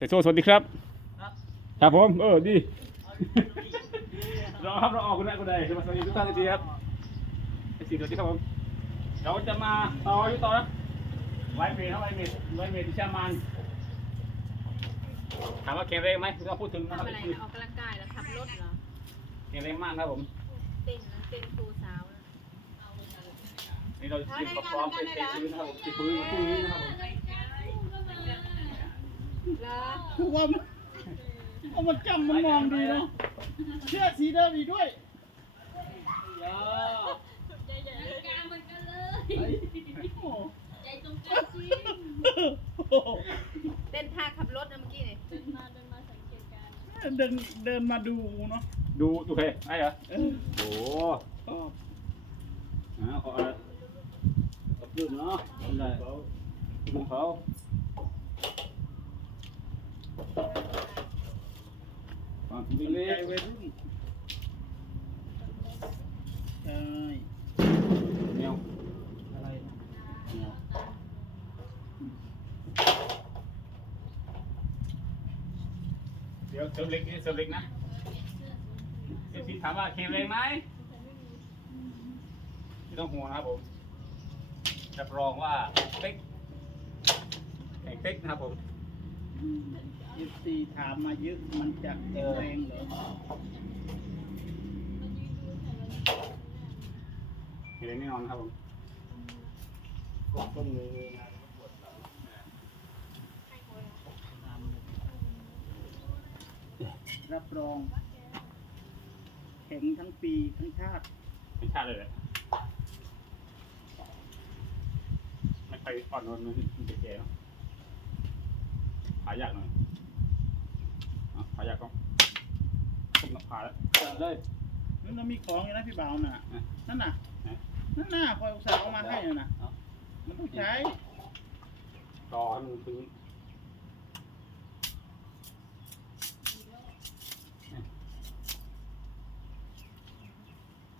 แต่โชว์สวัสดีครับครับ ครับผมเออดีรอครับเราออกคุณได้คุณได้สวัสดีทุกท่านทีครับไอ้สีสวัสดีครับผมเราจะมาต่ออยู่ต่อนะไวเมทครับไวเมทไวเมทที่ชามันถามว่าแข็งแรงไหมไม่ต้องพูดถึงนะครับทำอะไรนะออกกำลังกายแล้วขับรถเหรอแข็งแรงมากครับผมเต้นนะเต้นครูสาวนะนี่เราเตรียมความพร้อมเป็นเตะพื้นนะครับผมเตะพื้นพรุ่งนี้นะครับผมแล้ว คือว่ามันเอามันจำมันมองดีเนาะเชื่อสีเดิมอีกด้วยยาใจใหญ่เลยกลางเหมือนกันเลยไอ้โอ้ใจตรงกันจริงโหเต้นท่าขับรถนะเมื่อกี้เนี่ยเดินมาเดินมาสังเกตการณ์เดินเดินมาดูเนาะดูดูเพไอ้เหรอเออโอ้ชอบอ่าขออะไรกับยืนเนาะทำได้ดูเขา ฟังเพลงใจเล็กวัยรุ่นใช่แนวอะไรนะแนวเดี๋ยวเสริมเล็กนี่เสริมเล็กนะเอฟซีถามว่าแข็งแรงไหมไม่ต้องห่วงนะครับผมรับรองว่าเป๊กแข็งเป๊กนะครับผม เอฟซีถามมาเยอะมันจะแข็งแรงเหรอแข็งแรงแน่นอนครับผมต้มมือรับรองแข็งทั้งปีทั้งชาติเป็นชาติเลยแหละไม่ค่อยอ่อนนวลมันจะแก่เนาะขายากหน่อยอะขายากก็ต้มน้ำขาแล้วจัดเลย นั่นนะมีของอยู่นะพี่บ่าวน่ะนะนั่นน่ะนะนั่นน่ะคอยอุตส่าห์เอามาให้น่ะนะเอามันต้องใช้ต่อให้มันถึง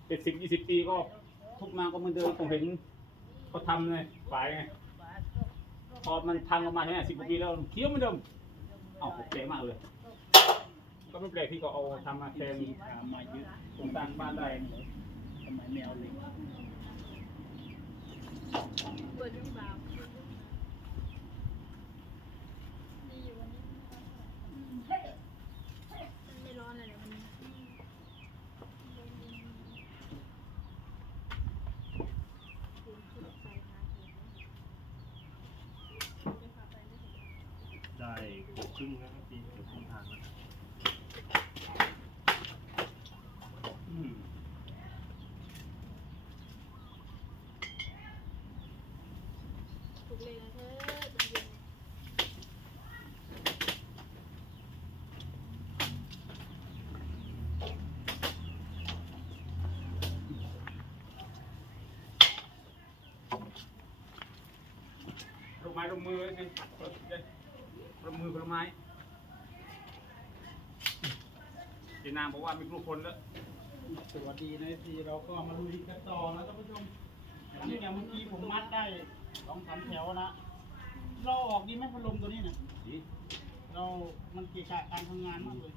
เจ็ดสิบยี่สิบปีก็ทุกมาก็เหมือนเดิมผมเห็นเขาทำเลยฝ่ายไง พอมันพังออกมาใช่ไหมสิบกว่าปีแล้วเคี้ยวมันเดิมเอ้าผมเจ๋งมากเลย ก็ไม่แปลกที่เขาเอาทำมาแทนมาเยอะโครงสร้างบ้านได้สมัยทำไมแมวเหล็กเปิดดูพี่บ่าว ดีอยู่วันนี้ มันไม่ร้อนเลยมัน ได้เกือบครึ่งแล้วครับปีเกือบครึ่งทางแล้ว อืม ถูกเลยนะเธอตอนเย็น ลูก ไม้ลูกมือสิลูกมือลูกไม้เจนามบอกว่ามีลูกคนแล้ว สวัสดีนะทีเราก็มาลุยกันต่อนะท่านผู้ชมอันนี้อย่างเมื่อกี้ผมมัดได้สองสามแถวนะ เราออกดีไหมพัดลมตัวนี้นะดีเรามันเกี่ยวกับการทำงานมากเลย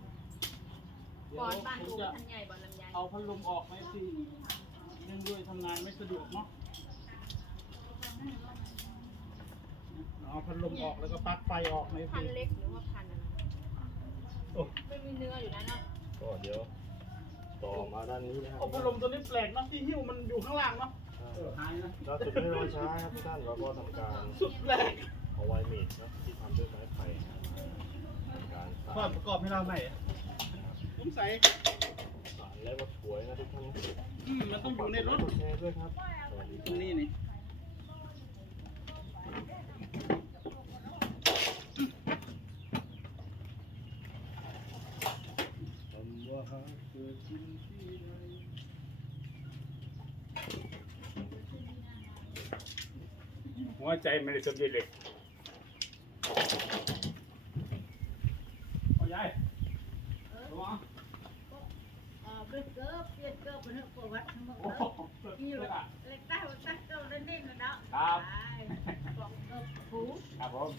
บอลบ้านผอูมจะทันใหญ่บอลลำไยเอาพัดลมออกไหมสิเนื่องด้วยทำงานไม่สะดวกเนาะ พัดลมออกแล้วก็ปลั๊กไฟออกไหมพันสิเล็กหรือว่าพันอะไรโอ้ไม่มีเนื้ออยู่นะเนาะก็เดี๋ยวต่อมาด้านนี้นะครัโอ้พัดลมตัวนี้แปลกเนาะที่หิ้วมันอยู่ข้างล่างเนาะเออหายนะเราจะไม่รอช้าครับทุกท่านเราก็ทำการสุดแปลกเอาไว้เมดนะที่ทำด้วยไม้ไผ่ทำการควาสามนประกอบให้เราใหม่อะผมใส่สานแล้วก็ถวยนะทุกท่านอืมมันต้องอยู่ในรถกดแชร์ด้วยครับสวัสดีตรงนี้นี่ คำว่าหาเกิดขึ้นที่ใด หัวใจไม่ได้สมเด็จเลยเอายายระวังเออเบิดเกิบเปลี่ยนเกิบเป็นประวัติทั้งหมดโอ้เลยโหเกิดนี่เลยอะเล็กใต้หัวใต้เกิบเล่นนี่นะเนาะครับไปบอกเกิบผูครับผม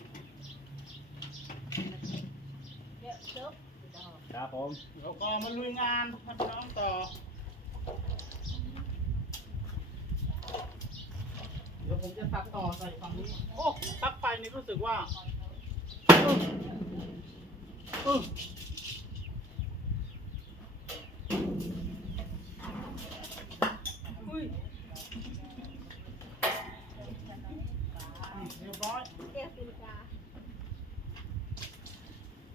เจบครับผมเราก็มาลุยงานครับพี่น้องต่อ เดี๋ยวผมจะตัดต่อใส่ฝั่งนี้ โอ้ตักไปนี่รู้สึกว่าเออเอออุ้ยอืมเรียบร้อยแก้วตีนกา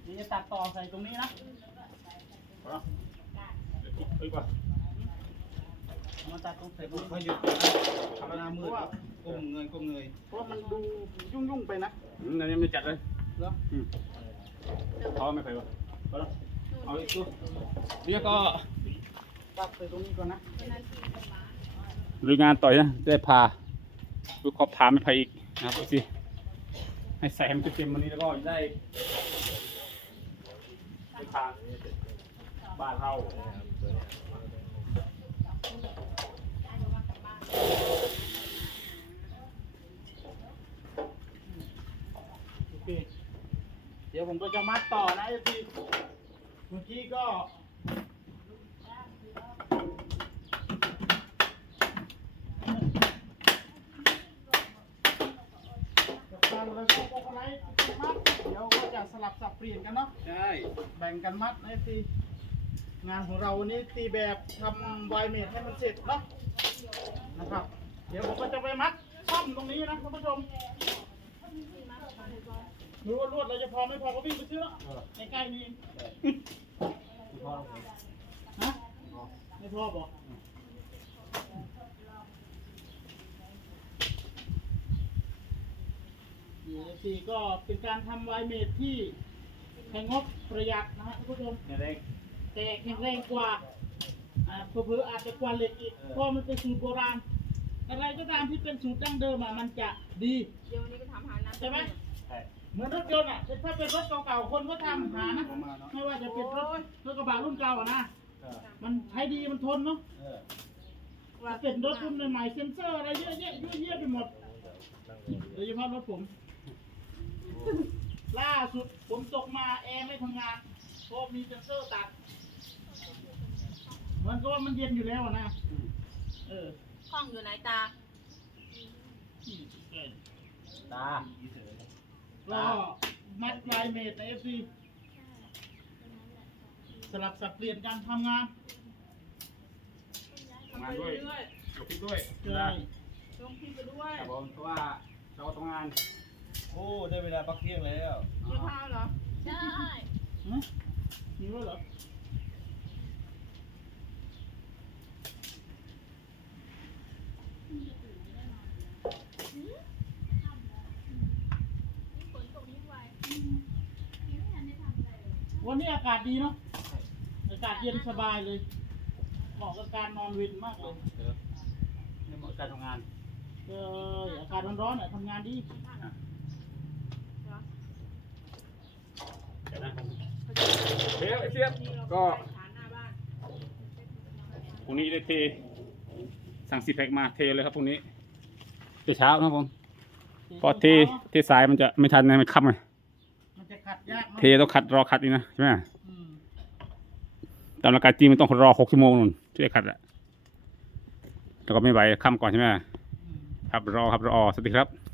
เดี๋ยวจะตัดต่อใส่ตรงนี้นะเอ้ยป่ะเอามาตัดตรงใส่ตรงพอหยุดทำเวลามืด ก้มเงยก้มเงยเพราะว่ามันดูยุ่งๆไปนะอืมอันนี้ไม่จัดเลยเหรออืมเขาไม่เคยป่ะเอาละเอาอีกตัวเนี่ยก็ตัดใส่ตรงนี้ก่อนนะลุยงานต่อยนะได้พาลูกขอบถามไม่ไปอีกนะครับดูสิให้ใส่ให้มันเต็มๆวันนี้แล้วก็ได้ได้พาบ้านเราโอเค เดี๋ยวผมก็จะมัดต่อนะไอ้ทีเมื่อกี้ก็กับการเราก็โกไลท์มัดเดี๋ยวก็จะสลับสับเปลี่ยนกันเนาะใช่แบ่งกันมัดนะไอ้ทีงานของเราวันนี้ตีแบบทำไวเมดให้มันเสร็จเนาะนะครับ เดี๋ยวผมก็จะไปมัดซ่อมตรงนี้นะคุณผู้ชม หรือว่าลวดเราจะพอไม่พอก็วิ่งไปซื้อแล้วในใกล้ๆนี้ฮะไม่พอบอกเดี๋ยวสี่ก็เป็นการทำไวเมดที่แข่งงบประหยัดนะฮะคุณผู้ชมเนี่ยเล็กแต่แข็งแรงกว่าอ่าเพื่อๆอาจจะกว่าเหล็กอีกเพราะมันเป็นสูตรโบราณ อะไรก็ตามที่เป็นสูตรดั้งเดิมอะมันจะดี เดี๋ยววันนี้ก็ทำหาน้ำใช่ไหมใช่ เหมือนรถยนต์อะถ้าเป็นรถเก่าๆคนก็ทำหานะผมมาเนาะไม่ว่าจะเป็นรถรถกระบะรุ่นเก่าอะนะเออมันใช้ดีมันทนเนาะเออถ้าเป็นรถรุ่นใหม่ๆเซ็นเซอร์อะไรเยอะแยะเยอะแยะไปหมดโดยเฉพาะรถผม ล่าสุดผมตกมาแอร์ไม่ทำงานเพราะมีเซ็นเซอร์ตัดมันก็ว่ามันเย็นอยู่แล้วอะนะเออข้องอยู่ไหนตาตา ก็มัดลายเมดในเอฟซีสลับสับเปลี่ยนการทำงานทำงานด้วยยกพริกด้วยใช่ลงพิมพ์ไปด้วยครับผมเพราะว่าเราทำงานโอ้ได้เวลาพักเที่ยงแล้วเกี่ยวข้าวเหรอใช่ฮะมีด้วยเหรอ ฝนตกยิ่งไว วันนี้อากาศดีเนาะ อากาศเย็นสบายเลย เหมาะกับการนอนวินมากเลยเออนี่เหมาะกับการทำงานเอออากาศร้อนๆอะทำงานดีเดี๋ยวนะเดี๋ยวไอ้เสียบก็ฐานหน้าบ้านพรุ่งนี้ได้เทสั่งซีแพ็กมาเทเลยครับพรุ่งนี้เดี๋ยวเช้านะครับผม พอเทเทสายมันจะไม่ทันนะมันค่ำไงมันจะ ขัดยากเนาะเทต้องขัดรอขัดอีกนะใช่ไหมอืมตามหลักการจริงมันต้องรอหกชั่วโมงนู่นที่จะขัดอะแล้วก็ไม่ไหวค่ำก่อนใช่ไหมอืมครับรอครับรอสวัสดีครับ